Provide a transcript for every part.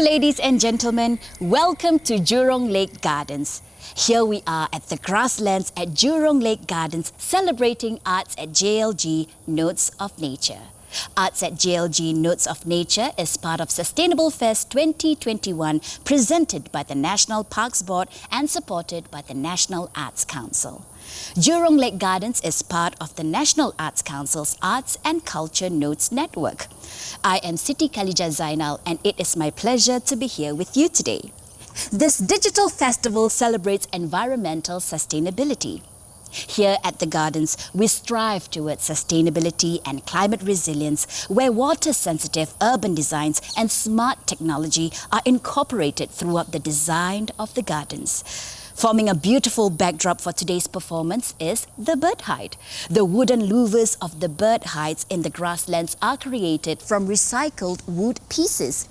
ladies and gentlemen. Welcome to Jurong Lake Gardens. Here we are at the grasslands at Jurong Lake Gardens, celebrating Arts at JLG Notes of Nature. Arts at JLG Notes of Nature is part of SustainableFest2021, presented by the National Parks Board and supported by the National Arts Council. Jurong Lake Gardens is part of the National Arts Council's Arts and Culture Notes Network. I am Siti Khalijah and it is my pleasure to be here with you today. This digital festival celebrates environmental sustainability. Here at the Gardens, we strive towards sustainability and climate resilience, where water-sensitive urban designs and smart technology are incorporated throughout the design of the gardens. Forming a beautiful backdrop for today's performance is the bird hide. The wooden louvers of the bird hides in the grasslands are created from recycled wood pieces.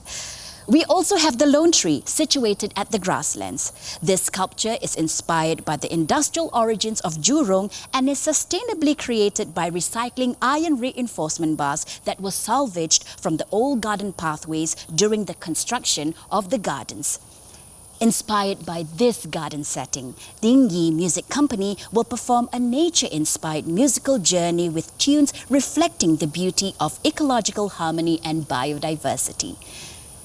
We also have the lone tree situated at the grasslands. This sculpture is inspired by the industrial origins of Jurong and is sustainably created by recycling iron reinforcement bars that were salvaged from the old garden pathways during the construction of the gardens. Inspired by this garden setting, Ding Yi Music Company will perform a nature-inspired musical journey with tunes reflecting the beauty of ecological harmony and biodiversity.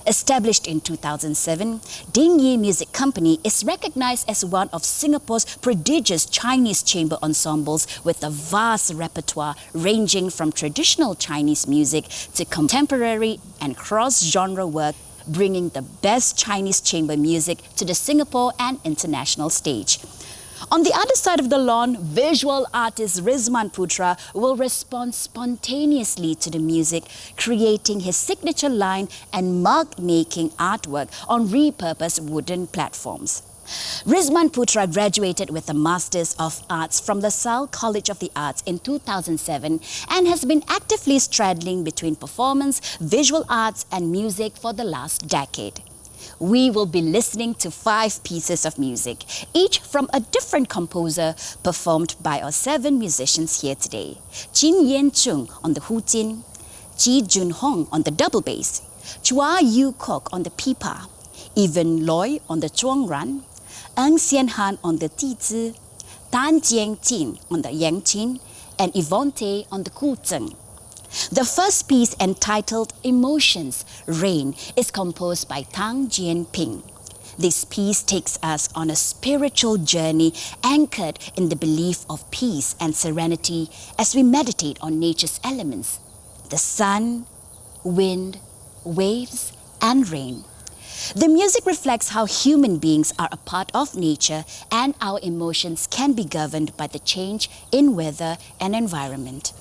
Established in 2007, Ding Yi Music Company is recognized as one of Singapore's prodigious Chinese chamber ensembles with a vast repertoire ranging from traditional Chinese music to contemporary and cross-genre work, bringing the best Chinese chamber music to the Singapore and international stage. On the other side of the lawn, visual artist Rizman Putra will respond spontaneously to the music, creating his signature line and mark-making artwork on repurposed wooden platforms. Rizman Putra graduated with a Masters of Arts from LaSalle College of the Arts in 2007 and has been actively straddling between performance, visual arts and music for the last decade. We will be listening to 5 pieces of music, each from a different composer, performed by our 7 musicians here today. Chin Yen Chung on the hutin, Ji Jun Hong on the double bass, Chua Yu Kok on the pipa, Evan Loy on the chuang ran, Ng Xian Han on the ti zi, Tan Jiang Jin on the yang chin, and Yvonne Tay on the ku zeng. The first piece, entitled Emotions, Rain, is composed by Tang Jian Ping. This piece takes us on a spiritual journey anchored in the belief of peace and serenity as we meditate on nature's elements: the sun, wind, waves, and rain. The music reflects how human beings are a part of nature and our emotions can be governed by the change in weather and environment.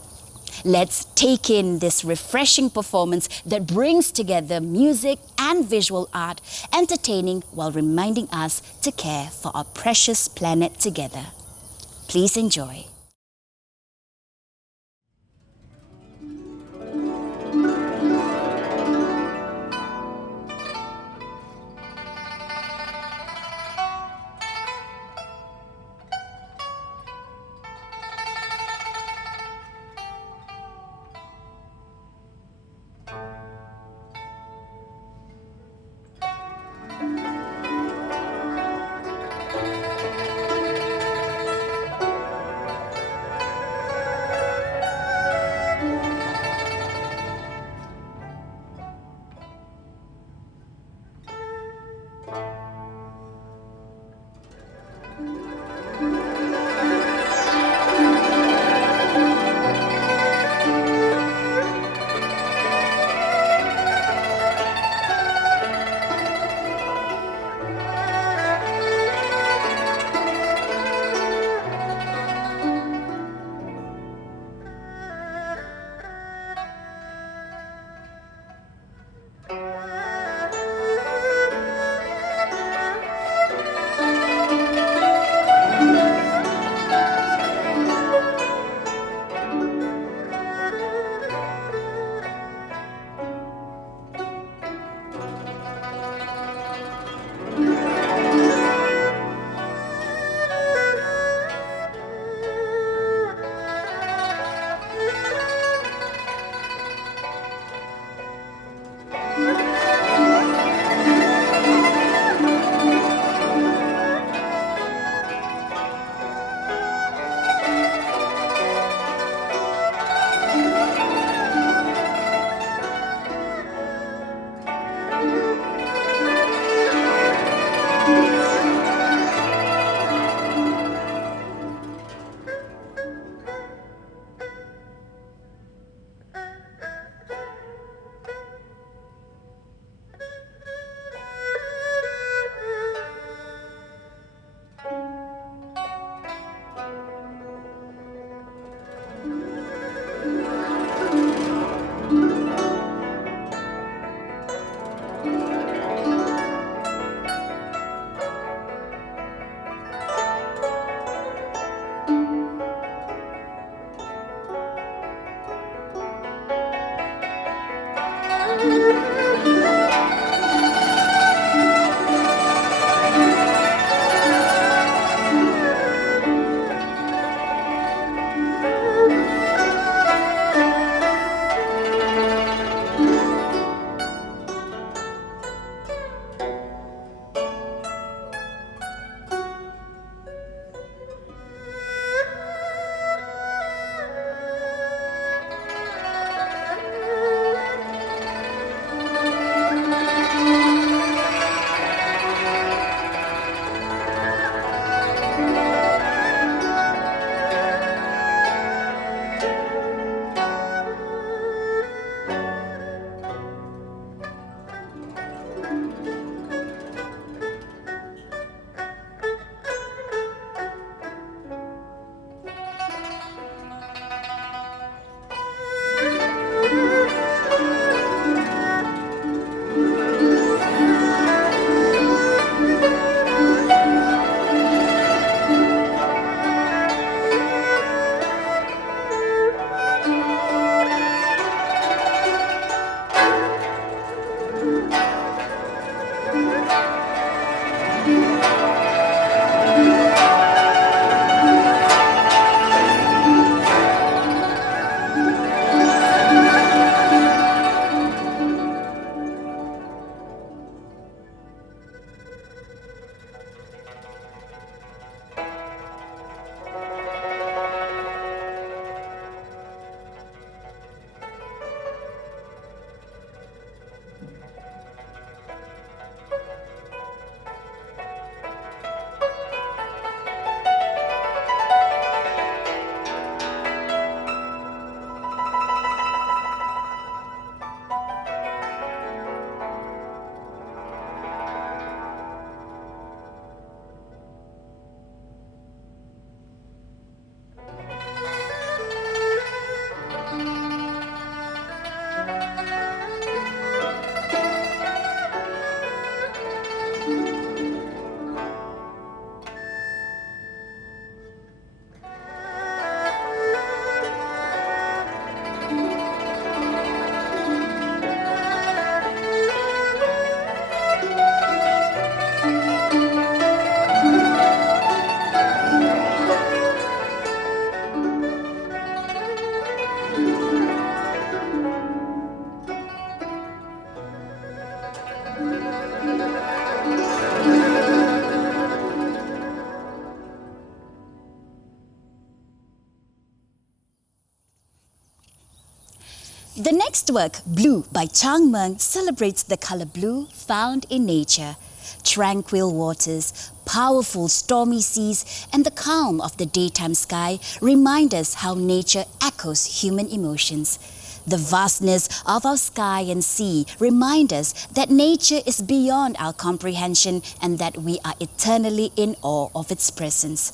Let's take in this refreshing performance that brings together music and visual art, entertaining while reminding us to care for our precious planet together. Please enjoy. The next work, Blue by Chang Meng, celebrates the color blue found in nature. Tranquil waters, powerful stormy seas, and the calm of the daytime sky remind us how nature echoes human emotions. The vastness of our sky and sea remind us that nature is beyond our comprehension and that we are eternally in awe of its presence.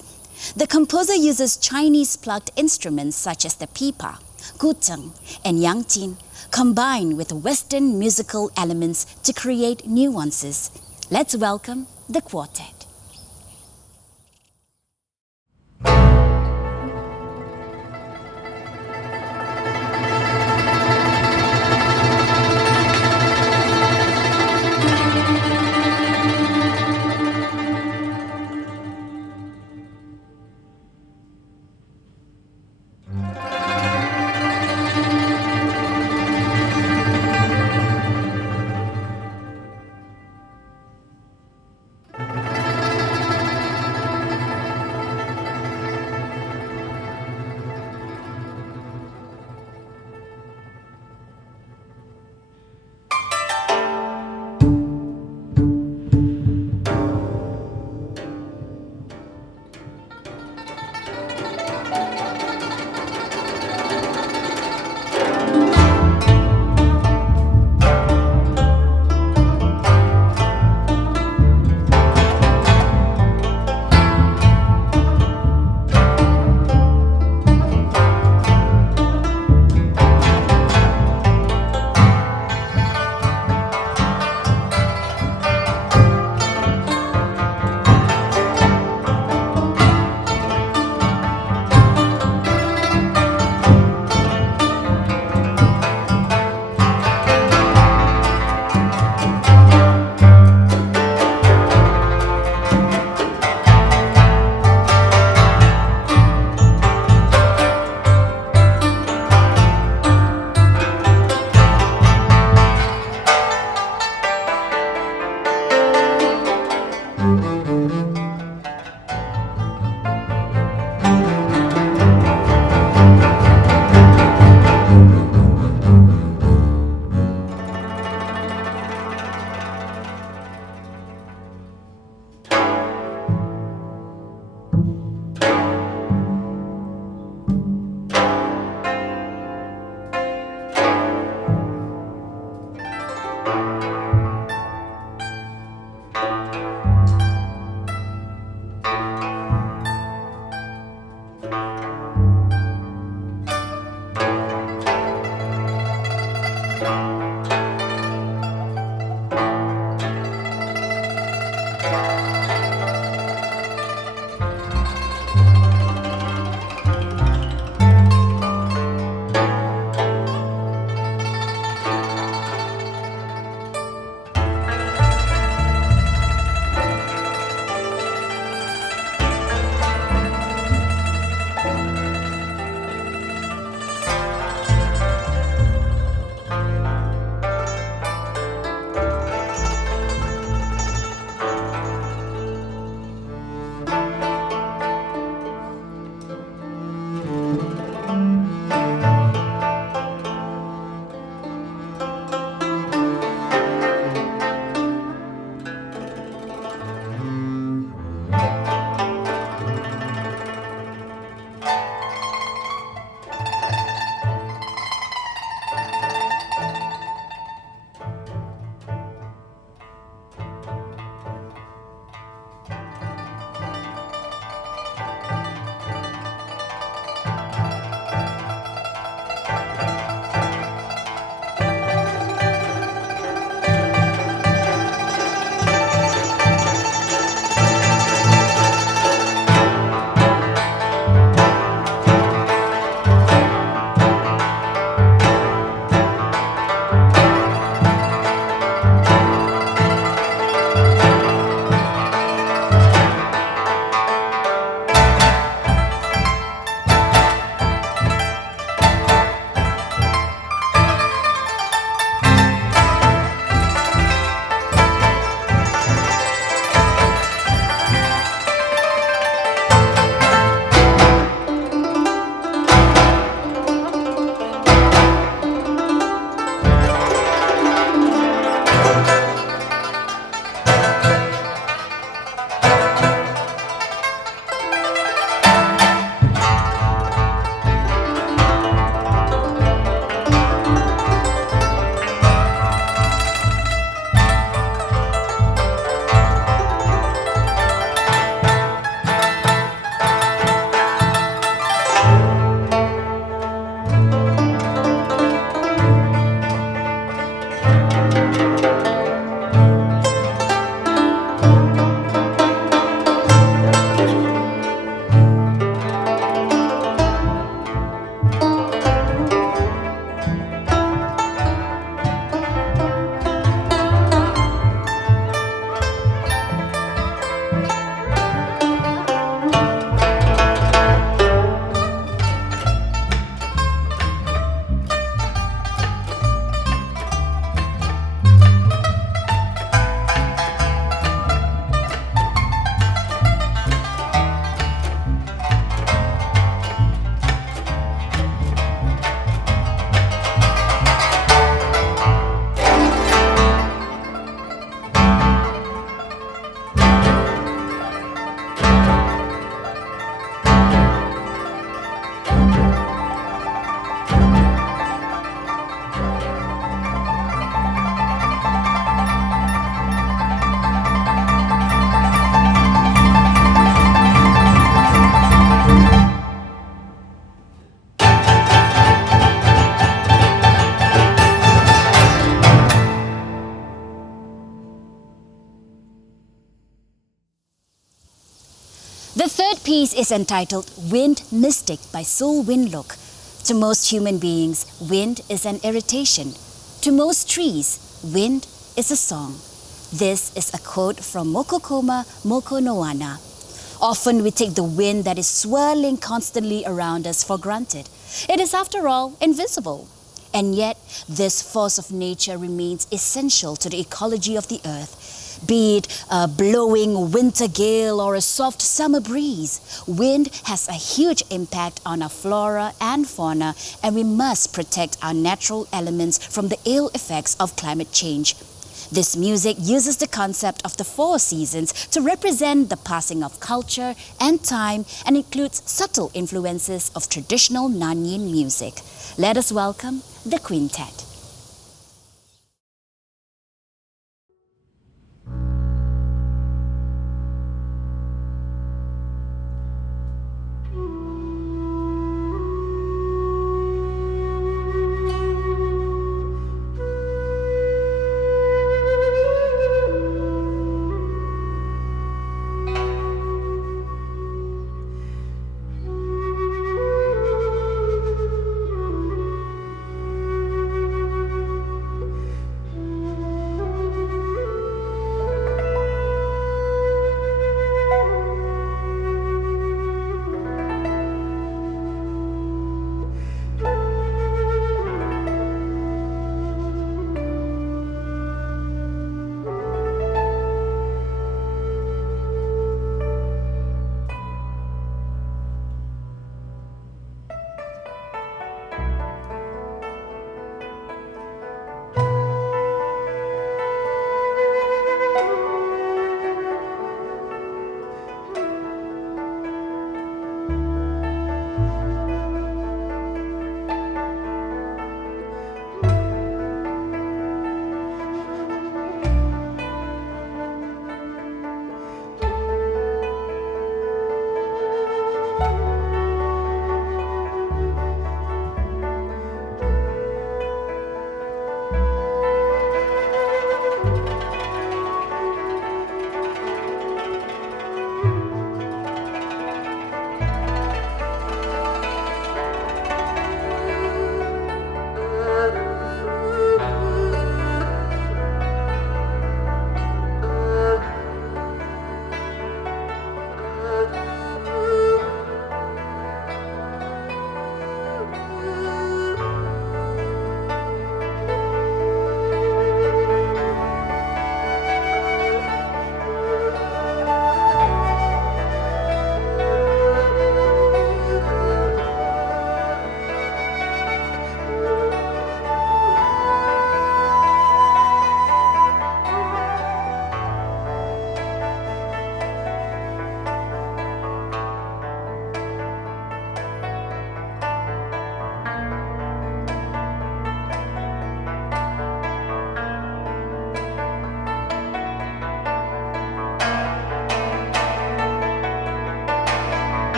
The composer uses Chinese plucked instruments such as the pipa, guzheng, and yangqin, combined with Western musical elements to create nuances. Let's welcome the quartet. piece is entitled Wind Mystic by Soul Windlook. To most human beings, wind is an irritation. To most trees, wind is a song. This is a quote from Mokokoma Mokonoana. Often we take the wind that is swirling constantly around us for granted. It is, after all, invisible. And yet, this force of nature remains essential to the ecology of the earth. Be it a blowing winter gale or a soft summer breeze, wind has a huge impact on our flora and fauna, and we must protect our natural elements from the ill effects of climate change. This music uses the concept of the four seasons to represent the passing of culture and time, and includes subtle influences of traditional Nanyin music. Let us welcome the quintet.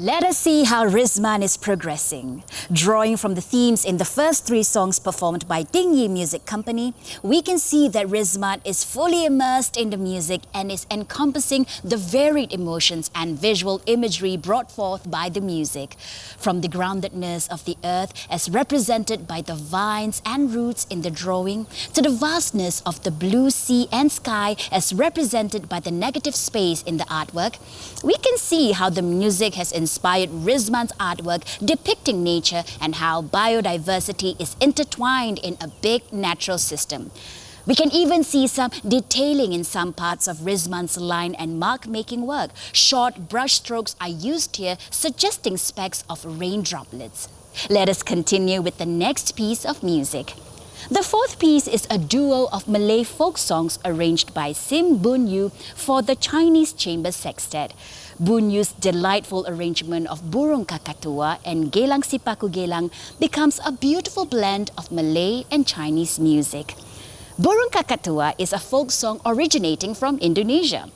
Let us see how Rizman is progressing. Drawing from the themes in the first 3 songs performed by Ding Yi Music Company, we can see that Rizman is fully immersed in the music and is encompassing the varied emotions and visual imagery brought forth by the music. From the groundedness of the earth as represented by the vines and roots in the drawing, to the vastness of the blue sea and sky as represented by the negative space in the artwork, we can see how the music has inspired Rizman's artwork depicting nature and how biodiversity is intertwined in a big natural system. We can even see some detailing in some parts of Rizman's line and mark-making work. Short brush strokes are used here, suggesting specks of rain droplets. Let us continue with the next piece of music. The 4th piece is a duo of Malay folk songs arranged by Sim Boon Yu for the Chinese Chamber Sextet. Boon Yu's delightful arrangement of Burung Kakatua and Gelang Sipaku Gelang becomes a beautiful blend of Malay and Chinese music. Burung Kakatua is a folk song originating from Indonesia.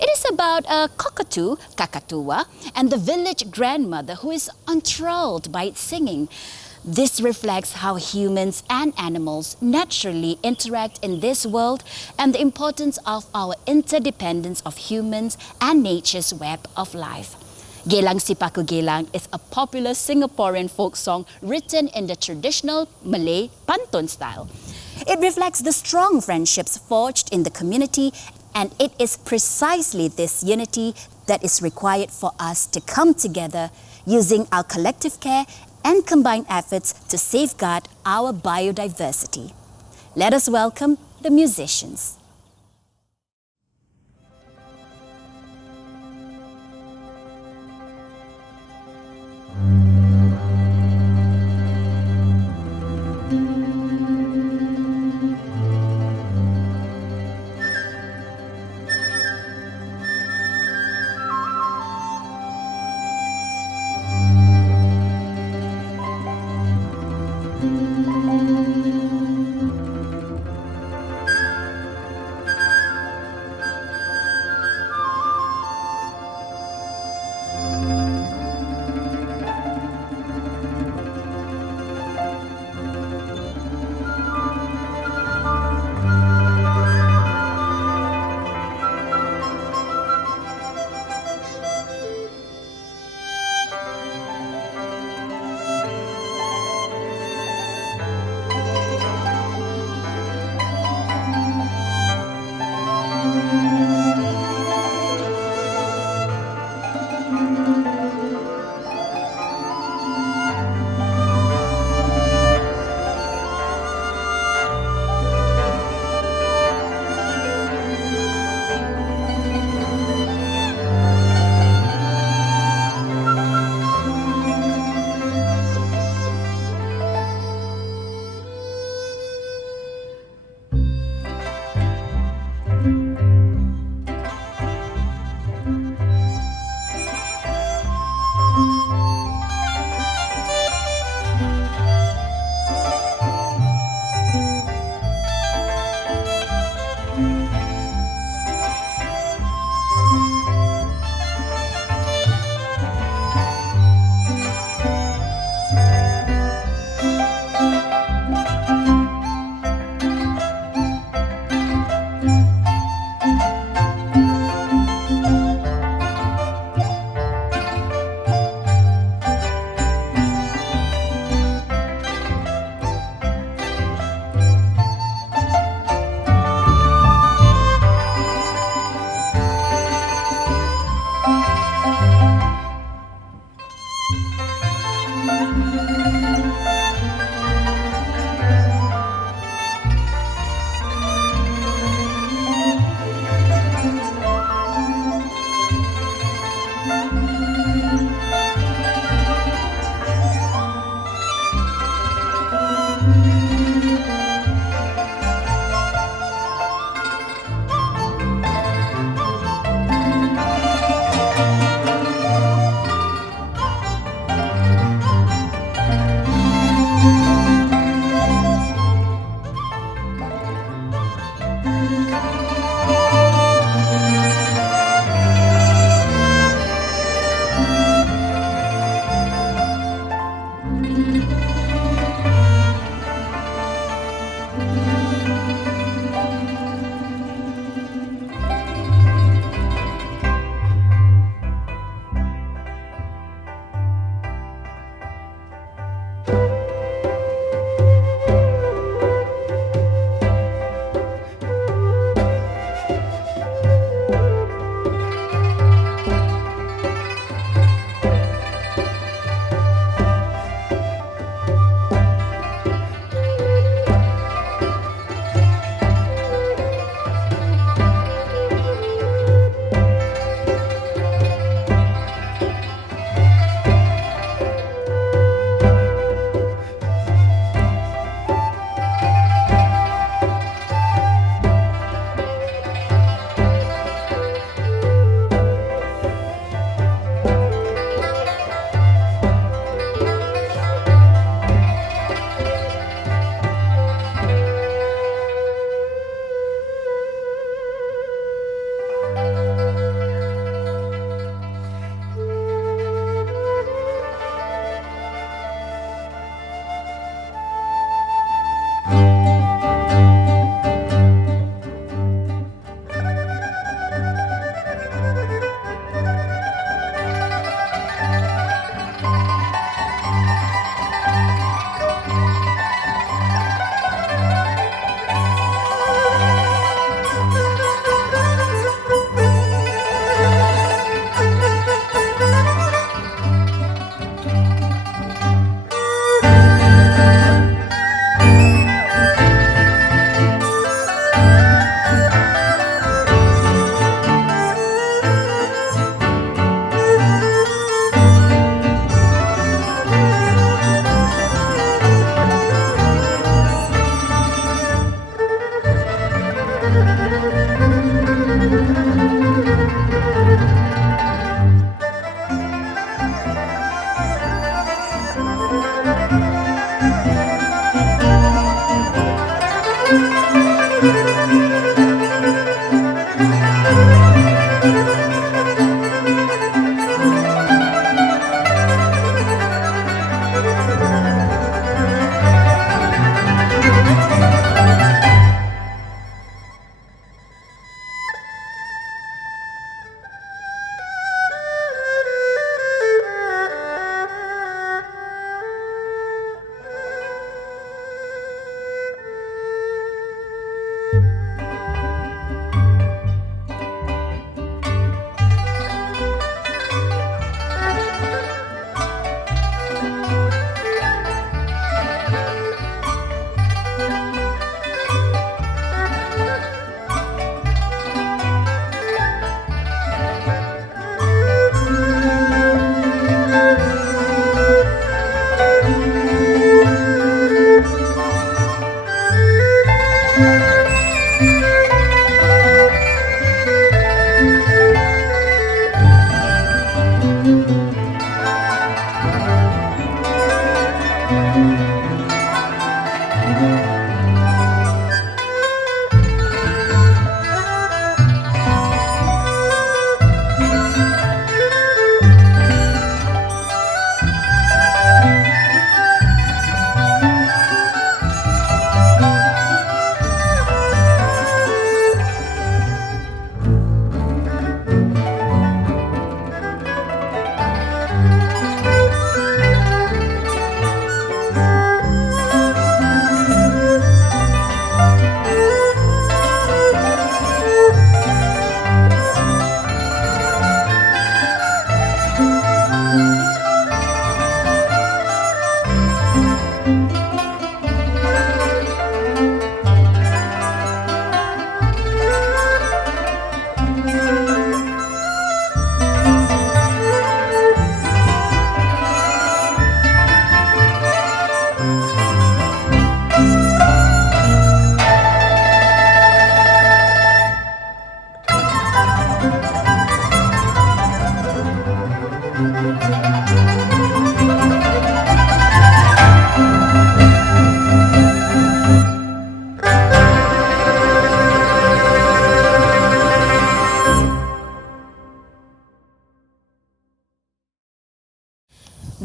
It is about a cockatoo, Kakatua, and the village grandmother who is enthralled by its singing. This reflects how humans and animals naturally interact in this world and the importance of our interdependence of humans and nature's web of life. Gelang Sipaku Gelang is a popular Singaporean folk song written in the traditional Malay pantun style. It reflects the strong friendships forged in the community, and it is precisely this unity that is required for us to come together using our collective care and combined efforts to safeguard our biodiversity. Let us welcome the musicians.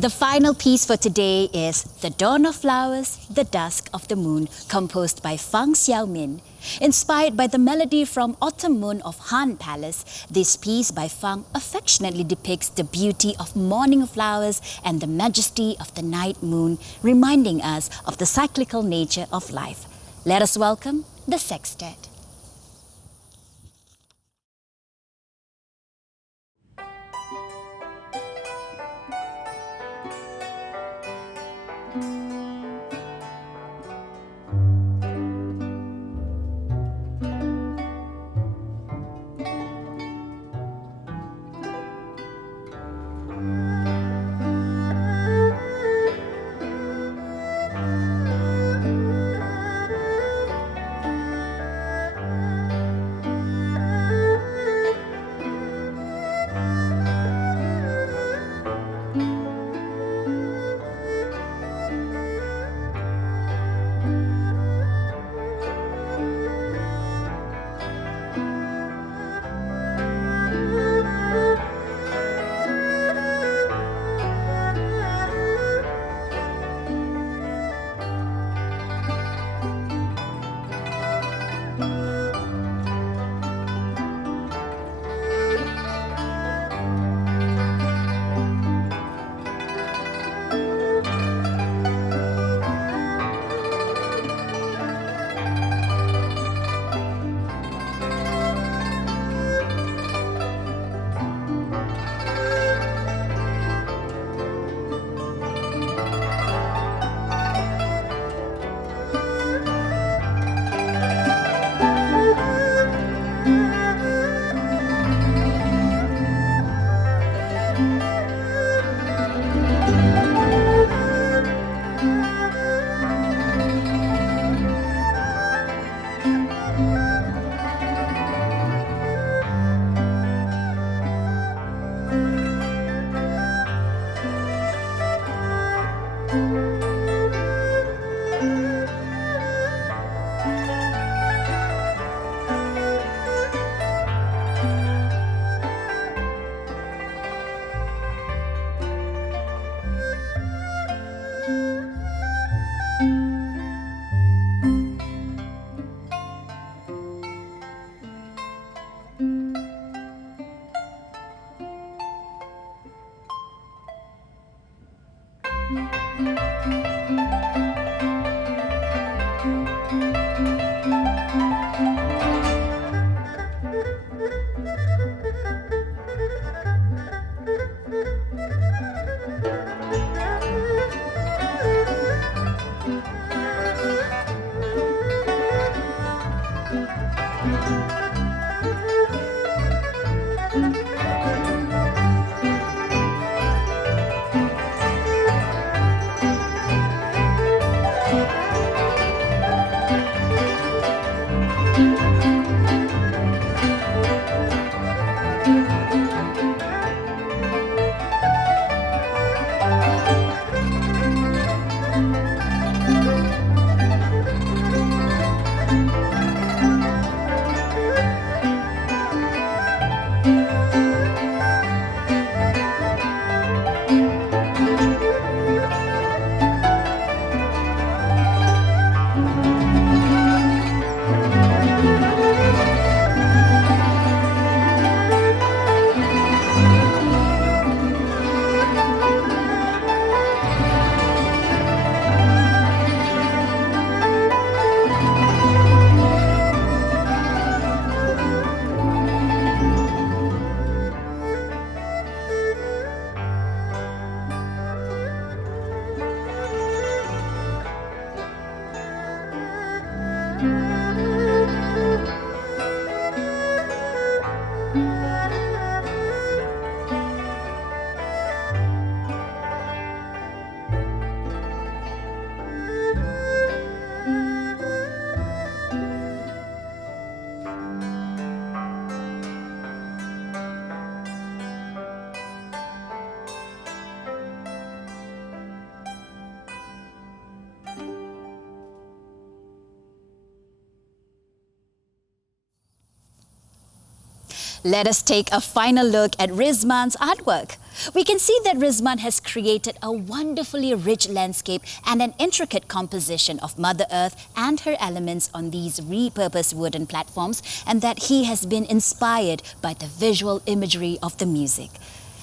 The final piece for today is The Dawn of Flowers, The Dusk of the Moon, composed by Fang Xiaomin. Inspired by the melody from Autumn Moon of Han Palace, this piece by Fang affectionately depicts the beauty of morning flowers and the majesty of the night moon, reminding us of the cyclical nature of life. Let us welcome the sextet. Let us take a final look at Rizman's artwork. We can see that Rizman has created a wonderfully rich landscape and an intricate composition of Mother Earth and her elements on these repurposed wooden platforms, and that he has been inspired by the visual imagery of the music.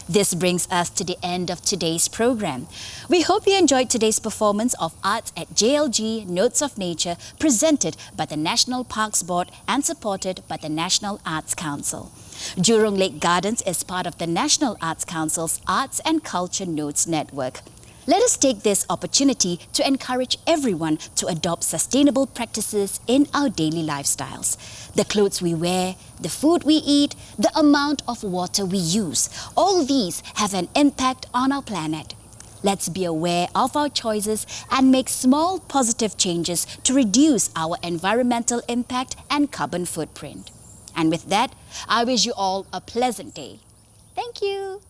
This brings us to the end of today's program. We hope you enjoyed today's performance of Arts at JLG Notes of Nature, presented by the National Parks Board and supported by the National Arts Council. Jurong Lake Gardens is part of the National Arts Council's Arts and Culture Notes Network. Let us take this opportunity to encourage everyone to adopt sustainable practices in our daily lifestyles. The clothes we wear, the food we eat, the amount of water we use, all these have an impact on our planet. Let's be aware of our choices and make small positive changes to reduce our environmental impact and carbon footprint. And with that, I wish you all a pleasant day. Thank you.